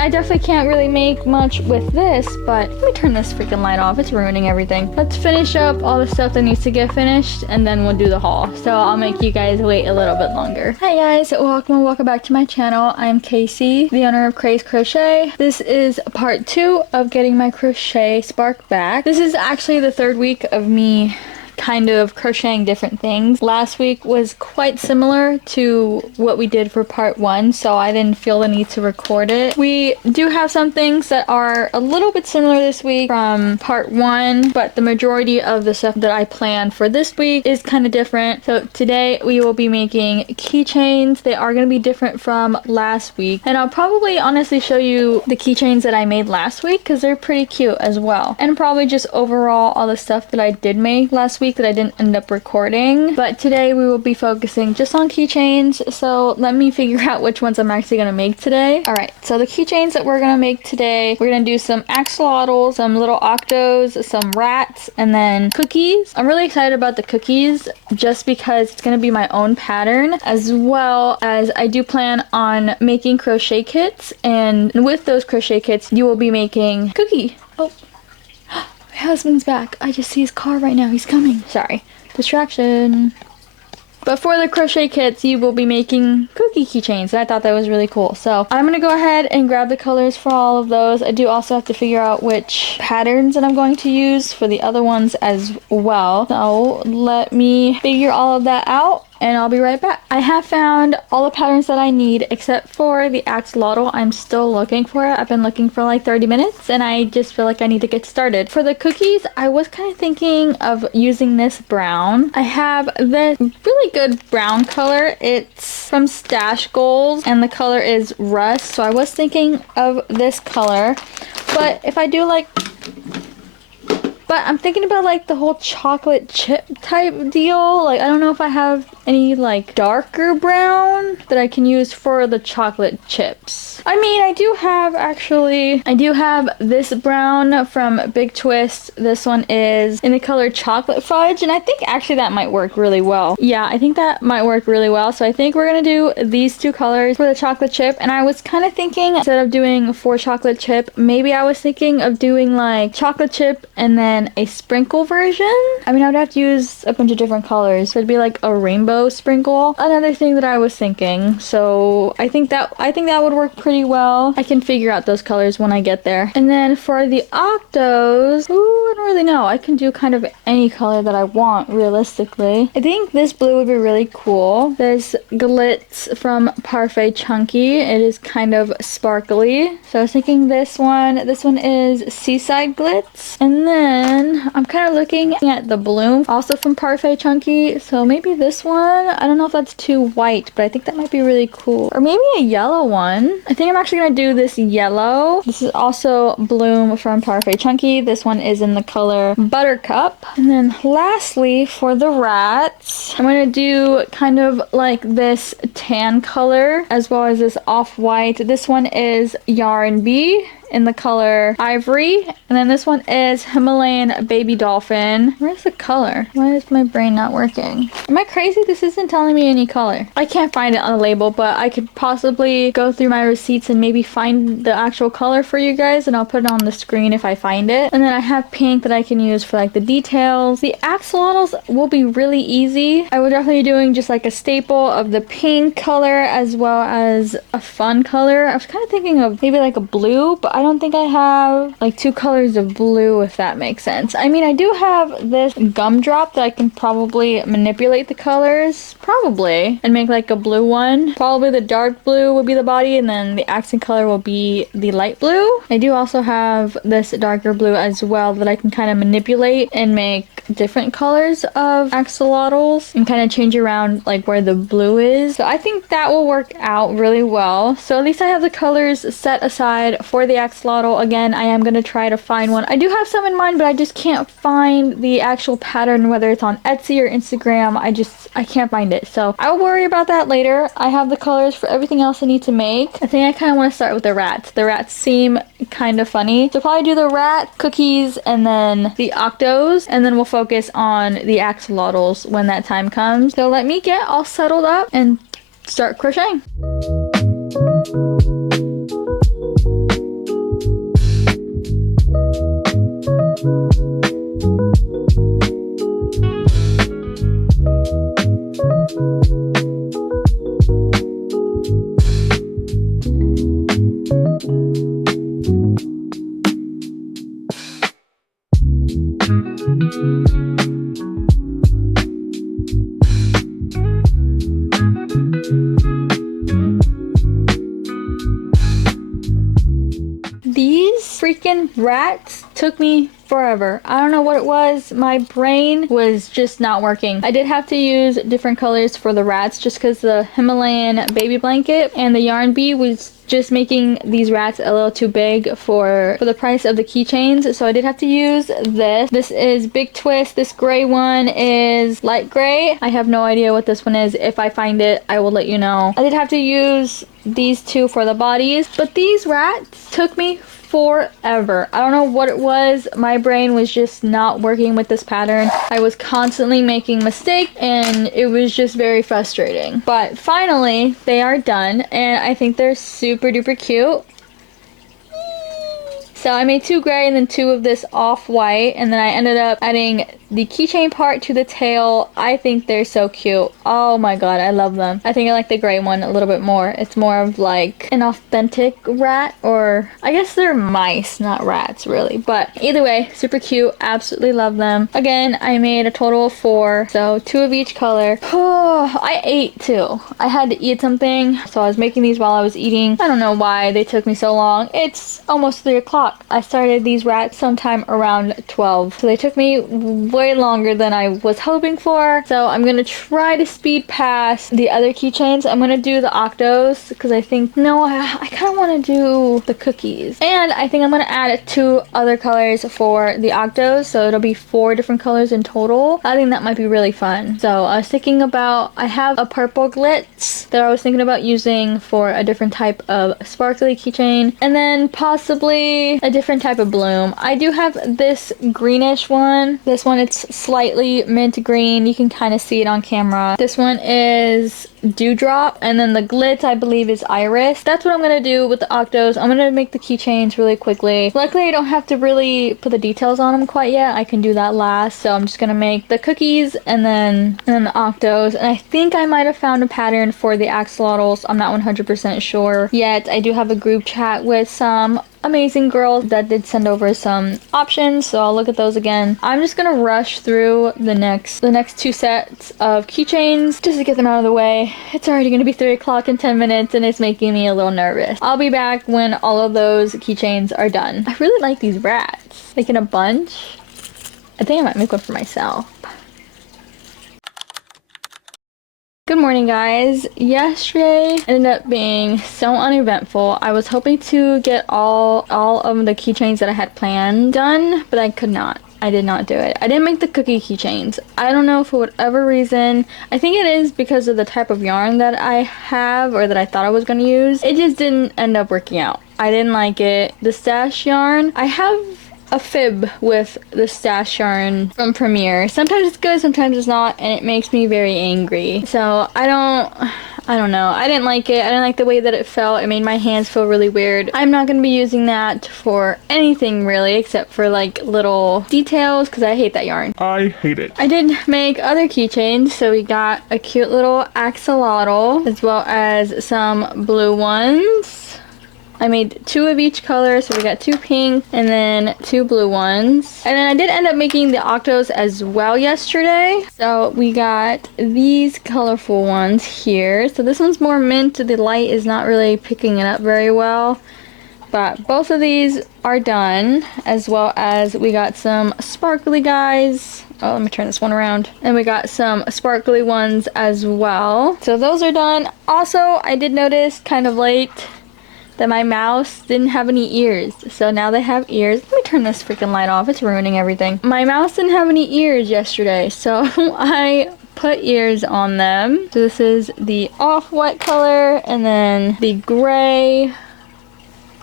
I definitely can't really make much with this, but let me turn this freaking light off. It's ruining everything. Let's finish up all the stuff that needs to get finished, and then we'll do the haul. So I'll make you guys wait a little bit longer. Hi guys, welcome back to my channel. I'm Kacie, the owner of Kraze.Crochet. This is part 2 of getting my crochet spark back. This is actually the 3rd week of me kind of crocheting different things. Last week was quite similar to what we did for part 1, so I didn't feel the need to record it. We do have some things that are a little bit similar this week from part 1, but the majority of the stuff that I planned for this week is kind of different. So today we will be making keychains. They are going to be different from last week, and I'll probably honestly show you the keychains that I made last week because they're pretty cute as well, and probably just overall all the stuff that I did make last week that I didn't end up recording. But today we will be focusing just on keychains, so let me figure out which ones I'm actually gonna make today. Alright, so the keychains that we're gonna make today, we're gonna do some axolotls, some little octos, some rats, and then cookies. I'm really excited about the cookies just because it's gonna be my own pattern, as well as I do plan on making crochet kits, and with those crochet kits you will be making cookie. Oh, my husband's back. I just see his car right now. He's coming. Sorry. Distraction. But for the crochet kits, you will be making cookie keychains, and I thought that was really cool. So I'm going to go ahead and grab the colors for all of those. I do also have to figure out which patterns that I'm going to use for the other ones as well. So let me figure all of that out, and I'll be right back. I have found all the patterns that I need except for the axolotl. I'm still looking for it. I've been looking for like 30 minutes and I just feel like I need to get started. For the cookies, I was kind of thinking of using this brown. I have this really good brown color. It's from Stash Goals and the color is Rust. So I was thinking of this color, but if I do like... But I'm thinking about like the whole chocolate chip type deal. Like, I don't know if I have any like darker brown that I can use for the chocolate chips. I mean, I do have this brown from Big Twist. This one is in the color Chocolate Fudge, and I think actually that might work really well. Yeah, I think that might work really well. So I think we're gonna do these 2 colors for the chocolate chip. And I was kind of thinking, instead of doing 4 chocolate chip, maybe I was thinking of doing like chocolate chip and then a sprinkle version. I mean, I would have to use a bunch of different colors, so it'd be like a rainbow sprinkle. Another thing that I was thinking. So I think that would work pretty well. I can figure out those colors when I get there. And then for the octos, ooh, I don't really know. I can do kind of any color that I want realistically. I think this blue would be really cool. There's glitz from Parfait Chunky. It is kind of sparkly. So I was thinking this one. This one is Seaside Glitz. And then I'm kind of looking at the bloom, also from Parfait Chunky. So maybe this one. I don't know if that's too white, but I think that might be really cool. Or maybe a yellow one. I think I'm actually gonna do this yellow. This is also bloom from Parfait Chunky. This one is in the color Buttercup. And then lastly, for the rats, I'm gonna do kind of like this tan color as well as this off-white. This one is Yarn Bee in the color Ivory, and then this one is Himalayan Baby Dolphin. Where's the color? Why is my brain not working? Am I crazy? This isn't telling me any color. I can't find it on the label, but I could possibly go through my receipts and maybe find the actual color for you guys, and I'll put it on the screen if I find it. And then I have pink that I can use for like the details. The axolotls will be really easy. I would definitely be doing just like a staple of the pink color as well as a fun color. I was kind of thinking of maybe like a blue, but I don't think I have like 2 colors of blue, if that makes sense. I mean, I do have this gumdrop that I can probably manipulate the colors, probably, and make like a blue one. Probably the dark blue will be the body, and then the accent color will be the light blue. I do also have this darker blue as well that I can kind of manipulate and make different colors of axolotls and kind of change around like where the blue is. So I think that will work out really well. So at least I have the colors set aside for the axolotl. Again, I am going to try to find one. I do have some in mind, but I just can't find the actual pattern, whether it's on Etsy or Instagram. I can't find it. So I will worry about that later. I have the colors for everything else I need to make. I think I kind of want to start with the rats. The rats seem kind of funny. So probably do the rat, cookies, and then the octos, and then we'll focus on the axolotls when that time comes. So let me get all settled up and start crocheting. freaking rats took me forever. I don't know what it was. My brain was just not working. I did have to use different colors for the rats just because the Himalayan baby blanket and the yarn bee was just making these rats a little too big for the price of the keychains. So I did have to use this. This is Big Twist. This gray one is light gray. I have no idea what this one is. If I find it, I will let you know. I did have to use these two for the bodies, but these rats took me forever. I don't know what it was. My brain was just not working with this pattern. I was constantly making mistakes and it was just very frustrating. But finally, they are done and I think they're super duper cute. So I made 2 gray and then 2 of this off-white, and then I ended up adding the keychain part to the tail. I think they're so cute. Oh my god, I love them. I think I like the gray one a little bit more. It's more of like an authentic rat, or I guess they're mice, not rats really. But either way, super cute. Absolutely love them. Again, I made a total of 4, so 2 of each color. Oh, I ate too. I had to eat something, so I was making these while I was eating. I don't know why they took me so long. It's almost 3 o'clock. I started these rats sometime around 12, so they took me way longer than I was hoping for. So I'm gonna try to speed past the other keychains. I'm gonna do the Octos because I think, no, I kind of want to do the cookies, and I think I'm gonna add 2 other colors for the Octos, so it'll be 4 different colors in total. I think that might be really fun. So I was thinking about, I have a purple glitz that I was thinking about using for a different type of sparkly keychain, and then possibly a different type of bloom. I do have this greenish one. This one, it's slightly mint green. You can kind of see it on camera. This one is Dewdrop, and then the glitz I believe is Iris. That's what I'm gonna do with the Octos. I'm gonna make the keychains really quickly. Luckily I don't have to really put the details on them quite yet. I can do that last. So I'm just gonna make the cookies and then the Octos, and I think I might have found a pattern for the Axolotls. I'm not 100% sure yet. I do have a group chat with some amazing girls that did send over some options, so I'll look at those again. I'm just gonna rush through the next 2 sets of keychains just to get them out of the way. It's already gonna be 3 o'clock in 10 minutes and it's making me a little nervous. I'll be back when all of those keychains are done. I really like these rats. Like in a bunch. I think I might make one for myself. Good morning, guys. Yesterday ended up being so uneventful. I was hoping to get all of the keychains that I had planned done, but I could not. I did not do it. I didn't make the cookie keychains. I don't know, for whatever reason. I think it is because of the type of yarn that I have, or that I thought I was going to use. It just didn't end up working out. I didn't like it. The stash yarn, I have a fib with the stash yarn from Premiere. Sometimes it's good, sometimes it's not, and it makes me very angry. So I don't know. I didn't like it. I didn't like the way that it felt. It made my hands feel really weird. I'm not gonna be using that for anything really, except for like little details, because I hate that yarn. I hate it. I did make other keychains, so we got a cute little axolotl, as well as some blue ones. I made 2 of each color, so we got 2 pink and then 2 blue ones. And then I did end up making the Octos as well yesterday. So we got these colorful ones here. So this one's more mint. The light is not really picking it up very well. But both of these are done, as well as we got some sparkly guys. Oh, let me turn this one around. And we got some sparkly ones as well. So those are done. Also, I did notice kind of late that my mouse didn't have any ears, so now they have ears. Let me turn this freaking light off, it's ruining everything. My mouse didn't have any ears yesterday, so I put ears on them. So this is the off-white color and then the gray.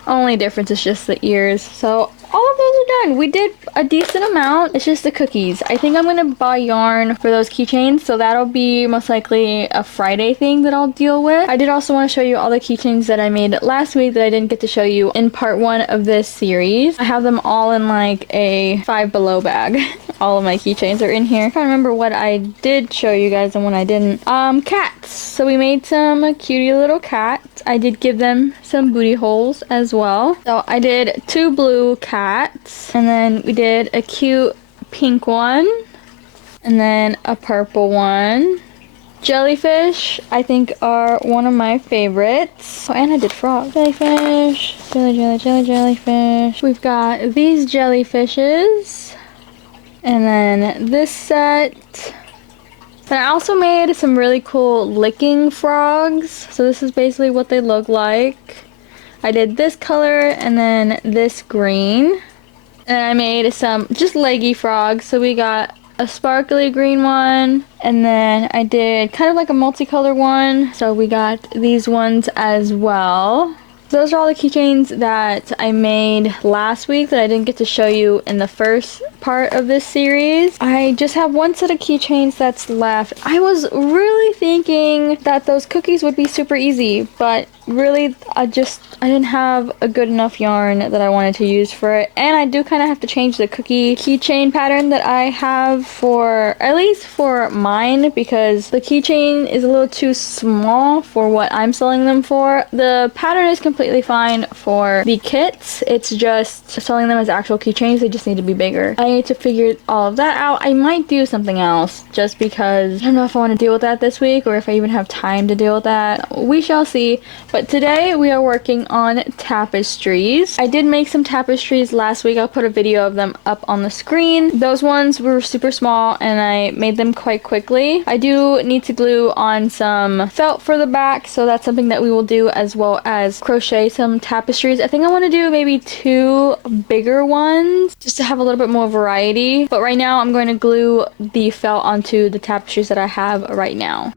Only difference is just the ears. So all of those are done. We did a decent amount. It's just the cookies. I think I'm gonna buy yarn for those keychains, so that'll be most likely a Friday thing that I'll deal with. I did also want to show you all the keychains that I made last week that I didn't get to show you in part 1 of this series. I have them all in like a 5 Below bag. All of my keychains are in here. I can't remember what I did show you guys and what I didn't. Cats. So we made some cutie little cats. I did give them some booty holes as well. So I did 2 blue cats, and then we did a cute pink one, and then a purple one, Jellyfish, I think, are one of my favorites. Oh, and I did frog. Jellyfish, jellyfish. We've got these jellyfishes. And then this set. Then I also made some really cool licking frogs. So this is basically what they look like. I did this color and then this green. And I made some just leggy frogs. So we got a sparkly green one, and then I did kind of like a multicolor one, so we got these ones as well. Those are all the keychains that I made last week that I didn't get to show you in the first part of this series. I just have one set of keychains that's left. I was really thinking that those cookies would be super easy, but really I didn't have a good enough yarn that I wanted to use for it. And I do kind of have to change the cookie keychain pattern that I have for, at least for mine, because the keychain is a little too small for what I'm selling them for. The pattern is completely fine for the kits. It's just selling them as actual keychains. They just need to be bigger. I need to figure all of that out. I might do something else just because I don't know if I want to deal with that this week or if I even have time to deal with that. We shall see. But today we are working on tapestries. I did make some tapestries last week. I'll put a video of them up on the screen. Those ones were super small and I made them quite quickly. I do need to glue on some felt for the back, so that's something that we will do, as well as crochet some tapestries. I think I want to do maybe 2 bigger ones just to have a little bit more variety. But right now I'm going to glue the felt onto the tapestries that I have right now.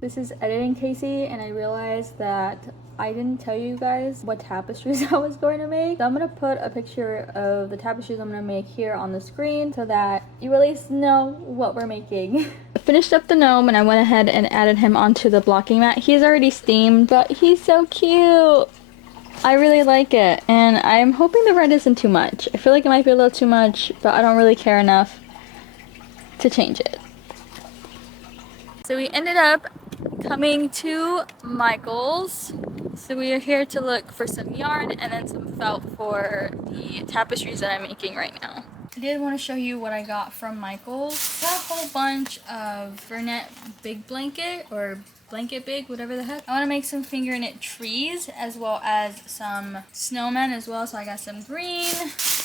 This is editing Kacie, and I realized that I didn't tell you guys what tapestries I was going to make. So I'm going to put a picture of the tapestries I'm going to make here on the screen so that you at least know what we're making. I finished up the gnome and I went ahead and added him onto the blocking mat. He's already steamed, but he's so cute. I really like it, and I'm hoping the red isn't too much. I feel like it might be a little too much, but I don't really care enough to change it. So we ended up coming to Michael's. So we are here to look for some yarn and then some felt for the tapestries that I'm making right now. I did want to show you what I got from Michael's. I got a whole bunch of Fernette Big Blanket, or Blanket Big, whatever the heck. I want to make some finger knit trees as well as some snowmen as well. So I got some green.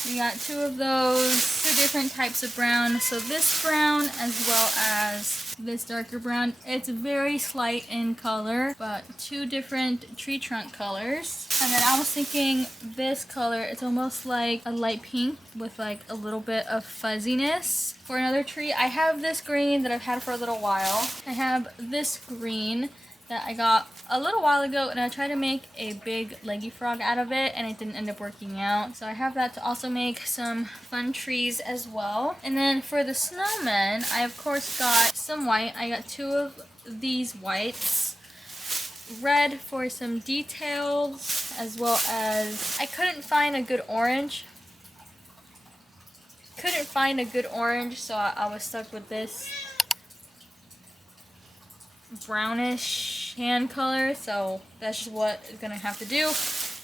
We got 2 of those, 2 different types of brown. So this brown as well as this darker brown. It's very slight in color, but 2 different tree trunk colors. And then I was thinking this color, it's almost like a light pink with like a little bit of fuzziness for another tree. I have this green that I've had for a little while. I have this green that I got a little while ago, and I tried to make a big leggy frog out of it and it didn't end up working out. So I have that to also make some fun trees as well. And then for the snowmen, I of course got some white. I got 2 of these whites. Red for some details, as well as I couldn't find a good orange. So I was stuck with this brownish hand color, so that's just what it's gonna have to do.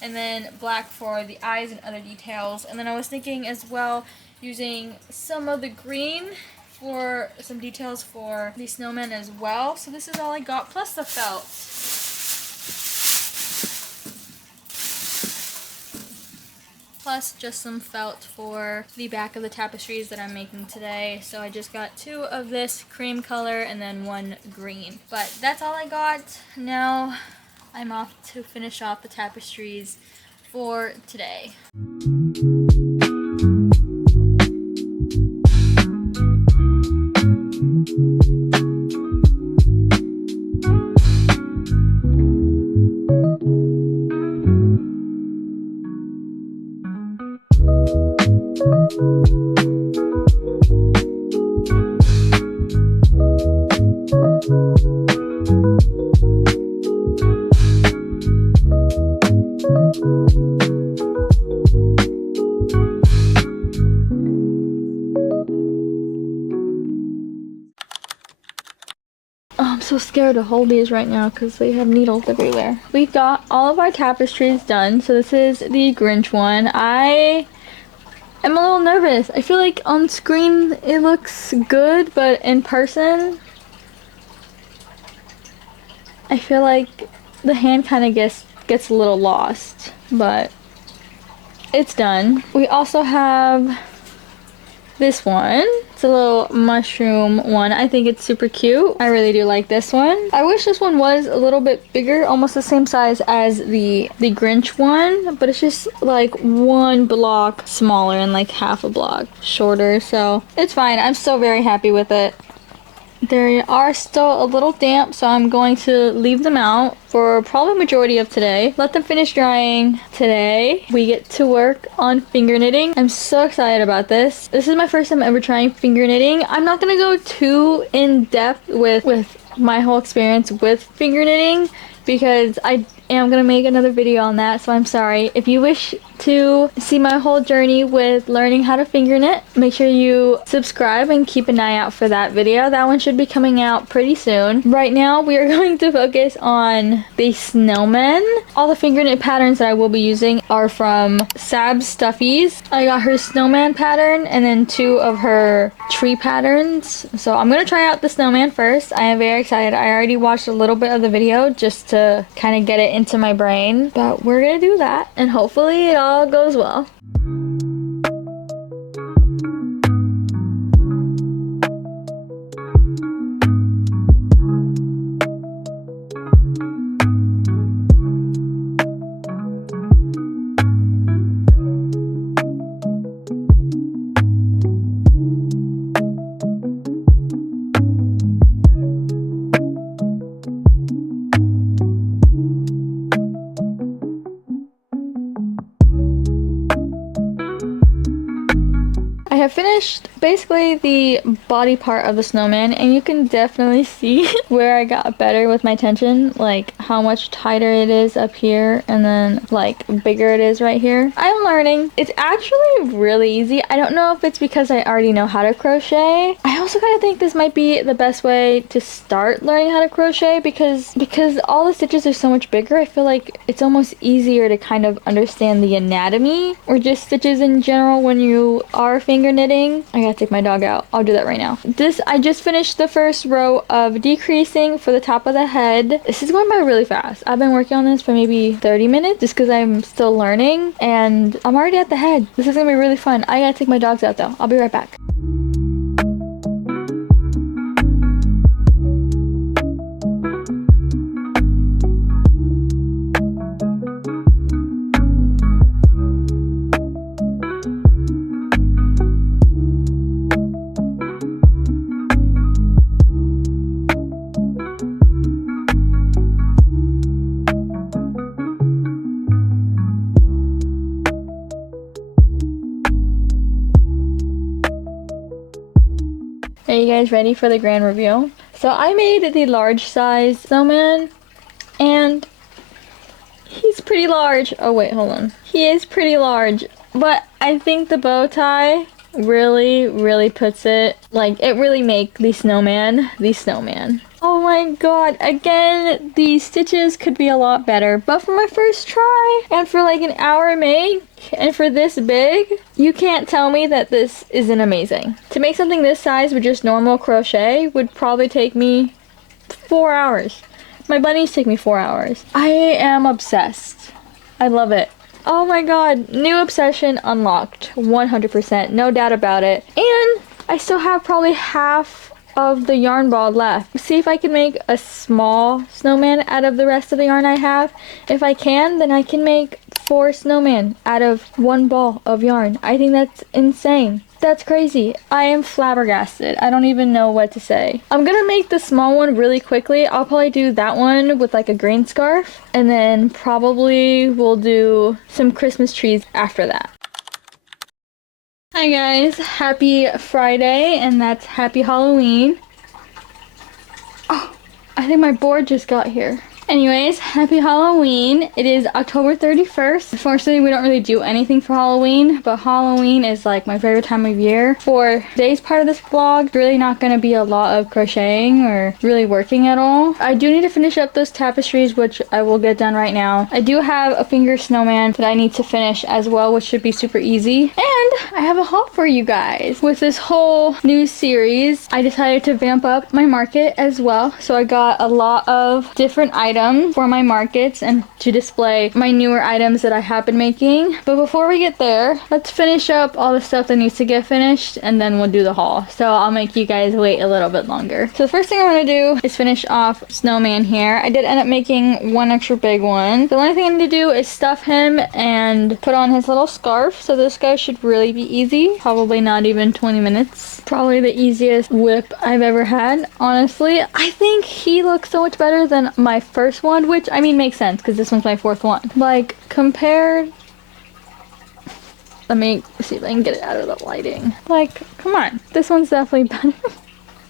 And then black for the eyes and other details. And then I was thinking as well using some of the green for some details for the snowmen as well. So this is all I got, plus the felt. Plus just some felt for the back of the tapestries that I'm making today. So I just got 2 of this cream color and then 1 green. But that's all I got. Now I'm off to finish off the tapestries for today. Oh, I'm so scared to hold these right now because they have needles everywhere. We've got all of our tapestries done. So this is the Grinch one. I am a little nervous. I feel like on screen it looks good, but in person, I feel like the hand kind of gets a little lost, but it's done. We also have this one. It's a little mushroom one. I think it's super cute. I really do like this one. I wish this one was a little bit bigger, almost the same size as the Grinch one, but it's just like one block smaller and like half a block shorter, so it's fine. I'm still very happy with it. They are still a little damp, so I'm going to leave them out for probably majority of today. Let them finish drying today. We get to work on finger knitting. I'm so excited about this. This is my first time ever trying finger knitting. I'm not gonna go too in depth with my whole experience with finger knitting because I am gonna make another video on that, so I'm sorry. If you wish to see my whole journey with learning how to finger knit, make sure you subscribe and keep an eye out for that video. That one should be coming out pretty soon. Right now we are going to focus on the snowmen. All the finger knit patterns that I will be using are from Sab's Stuffies. I got her snowman pattern and then 2 of her tree patterns. So I'm gonna try out the snowman first. I am very excited. I already watched a little bit of the video just to kind of get it into my brain, but we're gonna do that and hopefully it all goes well. I have finished basically the body part of the snowman, and you can definitely see where I got better with my tension, like how much tighter it is up here and then like bigger it is right here. I'm learning. It's actually really easy. I don't know if it's because I already know how to crochet. I also kind of think this might be the best way to start learning how to crochet because all the stitches are so much bigger. I feel like it's almost easier to kind of understand the anatomy or just stitches in general when you are finger knitting. I gotta take my dog out. I'll do that right now. I just finished the first row of decreasing for the top of the head. This is going by really fast. I've been working on this for maybe 30 minutes just because I'm still learning and I'm already at the head. This is gonna be really fun. I gotta take my dogs out though. I'll be right back. Are you guys ready for the grand reveal? So I made the large size snowman and he's pretty large. Oh wait, hold on. He is pretty large, but I think the bow tie really puts it, like it really make the snowman the snowman. Oh my god, again, these stitches could be a lot better, but for my first try and for like an hour make and for this big, you can't tell me that this isn't amazing. To make something this size with just normal crochet would probably take me 4 hours. My bunnies take me 4 hours. I am obsessed. I love it. Oh my god, new obsession unlocked, 100%, no doubt about it. And I still have probably half of the yarn ball left. See if I can make a small snowman out of the rest of the yarn I have. If I can, then I can make 4 snowmen out of 1 ball of yarn. I think that's insane. That's crazy. I am flabbergasted. I don't even know what to say. I'm gonna make the small one really quickly. I'll probably do that one with like a green scarf, and then probably we'll do some Christmas trees after that. Hi guys, happy Friday, and that's happy Halloween. Oh, I think my board just got here. Anyways, happy Halloween. It is October 31st. Unfortunately, we don't really do anything for Halloween, but Halloween is like my favorite time of year. For today's part of this vlog, really not going to be a lot of crocheting or really working at all. I do need to finish up those tapestries, which I will get done right now. I do have a finger snowman that I need to finish as well, which should be super easy. And I have a haul for you guys. With this whole new series, I decided to vamp up my market as well. So I got a lot of different items for my markets and to display my newer items that I have been making. But before we get there, let's finish up all the stuff that needs to get finished and then we'll do the haul. So I'll make you guys wait a little bit longer. So the first thing I want to do is finish off Snowman here. I did end up making one extra big one. The only thing I need to do is stuff him and put on his little scarf. So this guy should really be easy. Probably not even 20 minutes. Probably the easiest whip I've ever had, honestly. I think he looks so much better than my first one, which I mean makes sense because this one's my fourth one. Like compared, let me see if I can get it out of the lighting. Like, come on, this one's definitely better.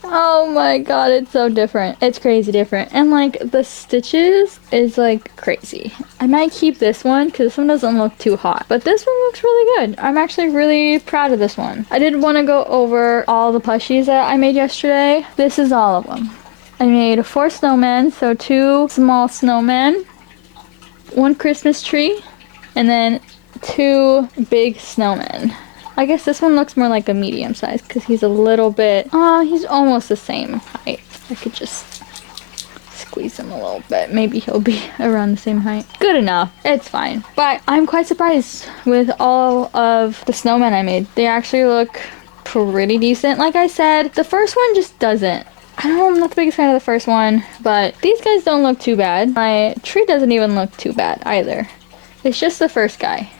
Oh my god, it's so different. It's crazy different. And like the stitches is like crazy. I might keep this one because this one doesn't look too hot, but this one looks really good. I'm actually really proud of this one. I did want to go over all the plushies that I made yesterday. This is all of them. I made 4 snowmen, so 2 small snowmen, 1 Christmas tree, and then 2 big snowmen. I guess this one looks more like a medium size because he's a little bit, he's almost the same height. I could just squeeze him a little bit. Maybe he'll be around the same height. Good enough. It's fine. But I'm quite surprised with all of the snowmen I made. They actually look pretty decent. Like I said, the first one just doesn't. I don't know, I'm not the biggest fan of the first one, but these guys don't look too bad. My tree doesn't even look too bad either. It's just the first guy.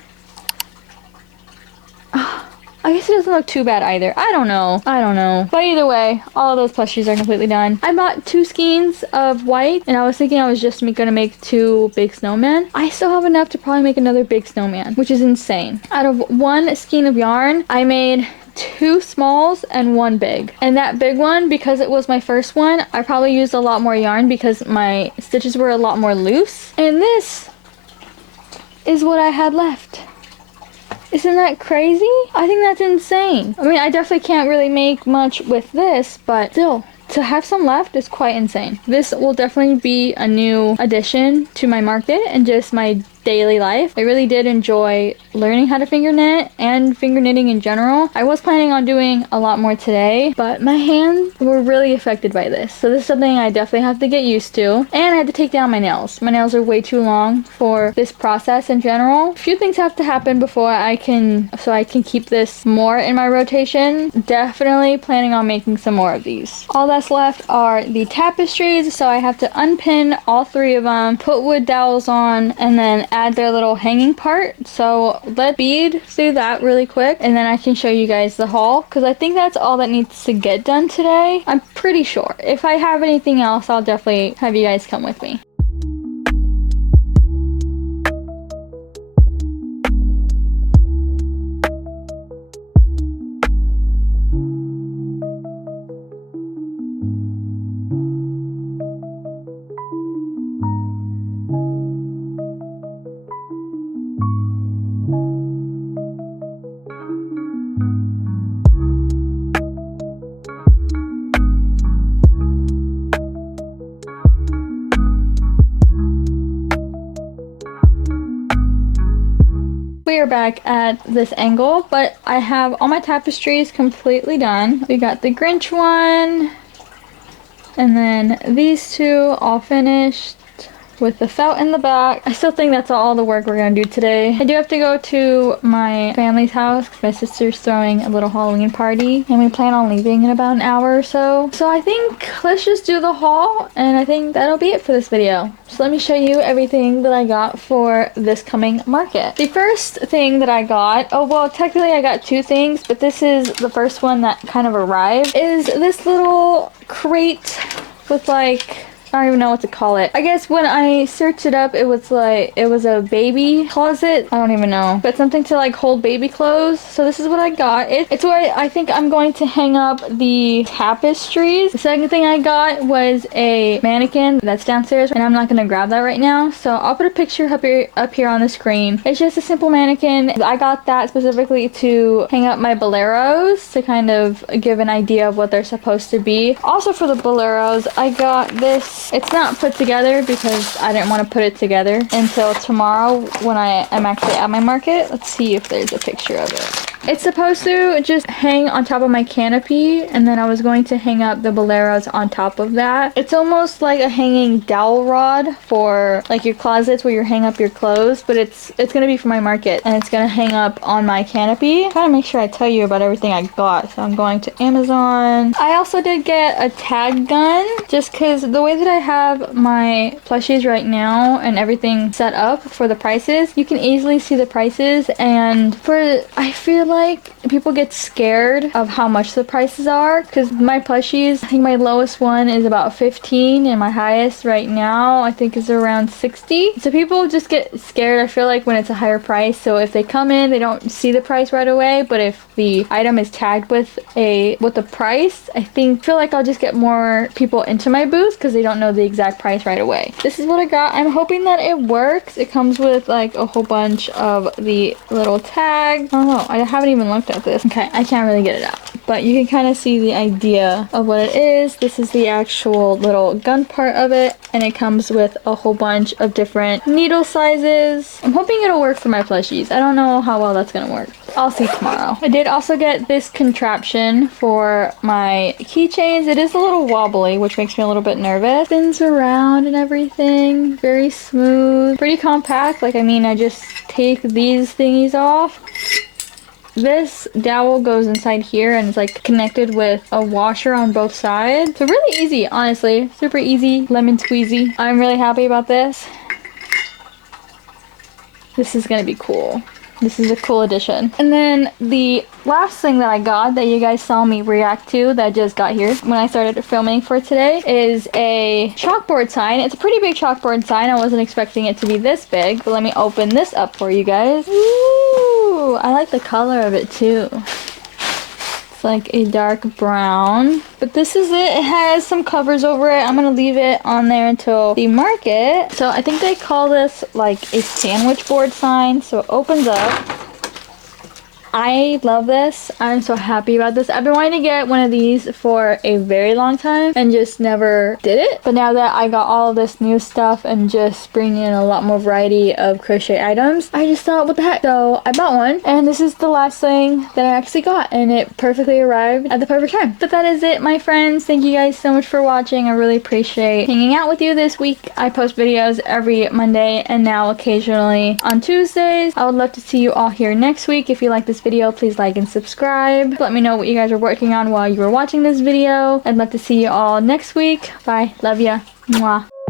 Oh, I guess it doesn't look too bad either. I don't know. But either way, all of those plushies are completely done. I bought 2 skeins of white, and I was thinking I was just gonna make 2 big snowmen. I still have enough to probably make another big snowman, which is insane. Out of 1 skein of yarn, I made 2 smalls and 1 big. And that big one, because it was my first one, I probably used a lot more yarn because my stitches were a lot more loose. And this is what I had left. Isn't that crazy? I think that's insane. I mean, I definitely can't really make much with this, but still, to have some left is quite insane. This will definitely be a new addition to my market and just my daily life. I really did enjoy learning how to finger knit and finger knitting in general. I was planning on doing a lot more today, but my hands were really affected by this. So this is something I definitely have to get used to. And I had to take down my nails. My nails are way too long for this process in general. A few things have to happen before I can keep this more in my rotation. Definitely planning on making some more of these. All that's left are the tapestries, so I have to unpin all 3 of them, put wood dowels on, and then add their little hanging part. So let's speed through that really quick and then I can show you guys the haul because I think that's all that needs to get done today. I'm pretty sure. If I have anything else, I'll definitely have you guys come with me. We are back at this angle, but I have all my tapestries completely done. We got the Grinch one, and then these 2 all finished with the felt in the back. I still think that's all the work we're gonna do today. I do have to go to my family's house because my sister's throwing a little Halloween party and we plan on leaving in about an hour or so. So I think let's just do the haul and I think that'll be it for this video. So let me show you everything that I got for this coming market. The first thing that I got, oh well technically I got 2 things, but this is the first one that kind of arrived, is this little crate with like I don't even know what to call it. I guess when I searched it up, it was like, it was a baby closet. I don't even know. But something to like hold baby clothes. So this is what I got. It's where I think I'm going to hang up the tapestries. The second thing I got was a mannequin that's downstairs, and I'm not gonna grab that right now. So I'll put a picture up here on the screen. It's just a simple mannequin. I got that specifically to hang up my boleros to kind of give an idea of what they're supposed to be. Also for the boleros, I got this. It's not put together because I didn't want to put it together until tomorrow when I am actually at my market. Let's see if there's a picture of it. It's supposed to just hang on top of my canopy, and then I was going to hang up the boleros on top of that. It's almost like a hanging dowel rod for like your closets where you hang up your clothes, but it's gonna be for my market, and it's gonna hang up on my canopy. I'm trying to make sure I tell you about everything I got. So I'm going to Amazon. I also did get a tag gun, just because the way that I have my plushies right now and everything set up for the prices, you can easily see the prices, and I feel like people get scared of how much the prices are, because my plushies, I think my lowest one is about 15 and my highest right now I think is around 60. So people just get scared, I feel like, when it's a higher price. So if they come in, they don't see the price right away, but if the item is tagged with the price, I feel like I'll just get more people into my booth because they don't know the exact price right away. This is what I got. I'm hoping that it works. It comes with like a whole bunch of the little tags. I don't know, I haven't even looked at this. Okay, I can't really get it out, but you can kind of see the idea of what it is. This is the actual little gun part of it, and it comes with a whole bunch of different needle sizes. I'm hoping it'll work for my plushies. I don't know how well that's gonna work. I'll see tomorrow. I did also get this contraption for my keychains. It is a little wobbly, which makes me a little bit nervous. Spins around and everything. Very smooth. Pretty compact. Like, I mean, I just take these thingies off. This dowel goes inside here and it's like connected with a washer on both sides. So really easy, honestly. Super easy, lemon squeezy. I'm really happy about this. This is gonna be cool. This is a cool addition. And then the last thing that I got that you guys saw me react to that just got here when I started filming for today is a chalkboard sign. It's a pretty big chalkboard sign. I wasn't expecting it to be this big, but let me open this up for you guys. Ooh, I like the color of it too. It's like a dark brown, but this is it. It has some covers over it. I'm gonna leave it on there until the market. So I think they call this like a sandwich board sign. So it opens up. I love this. I'm so happy about this. I've been wanting to get one of these for a very long time and just never did it. But now that I got all of this new stuff and just bringing in a lot more variety of crochet items, I just thought, what the heck? So I bought one, and this is the last thing that I actually got, and it perfectly arrived at the perfect time. But that is it, my friends. Thank you guys so much for watching. I really appreciate hanging out with you this week. I post videos every Monday and now occasionally on Tuesdays. I would love to see you all here next week. If you like this video, please like and subscribe. Let me know what you guys are working on while you were watching this video. I'd love to see you all next week. Bye. Love ya. Mwah.